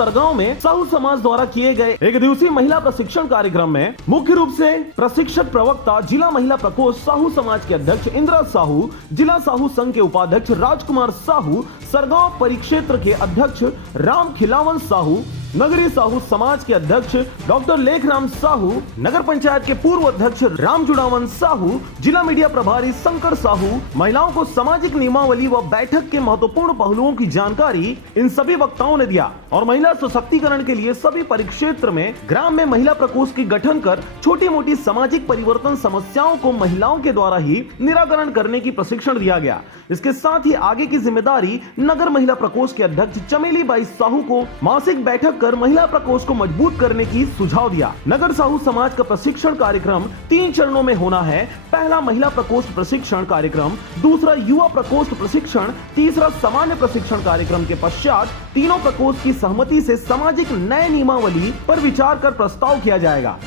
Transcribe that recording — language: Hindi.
सरगांव में साहू समाज द्वारा किए गए एक दिवसीय महिला प्रशिक्षण कार्यक्रम में मुख्य रूप से प्रशिक्षक प्रवक्ता जिला महिला प्रकोष्ठ साहू समाज के अध्यक्ष इंदिरा साहू, जिला साहू संघ के उपाध्यक्ष राजकुमार साहू, सरगांव परिक्षेत्र के अध्यक्ष राम खिलावन साहू, नगरी साहू समाज के अध्यक्ष डॉक्टर लेखराम साहू, नगर पंचायत के पूर्व अध्यक्ष राम जुड़ावन साहू, जिला मीडिया प्रभारी शंकर साहू, महिलाओं को सामाजिक नियमावली व बैठक के महत्वपूर्ण पहलुओं की जानकारी इन सभी वक्ताओं ने दिया और महिला सशक्तिकरण के लिए सभी परिक्षेत्र में ग्राम में महिला प्रकोष्ठ की गठन कर छोटी मोटी सामाजिक परिवर्तन समस्याओं को महिलाओं के द्वारा ही निराकरण करने की प्रशिक्षण दिया गया। इसके साथ ही आगे की जिम्मेदारी नगर महिला प्रकोष्ठ के अध्यक्ष चमेली बाई साहू को मासिक बैठक कर महिला प्रकोष्ठ को मजबूत करने की सुझाव दिया। नगर साहू समाज का प्रशिक्षण कार्यक्रम 3 चरणों में होना है। पहला महिला प्रकोष्ठ प्रशिक्षण कार्यक्रम, दूसरा युवा प्रकोष्ठ प्रशिक्षण, तीसरा सामान्य प्रशिक्षण कार्यक्रम के पश्चात तीनों प्रकोष्ठ की सहमति से सामाजिक नए नियमावली पर विचार कर प्रस्ताव किया जाएगा।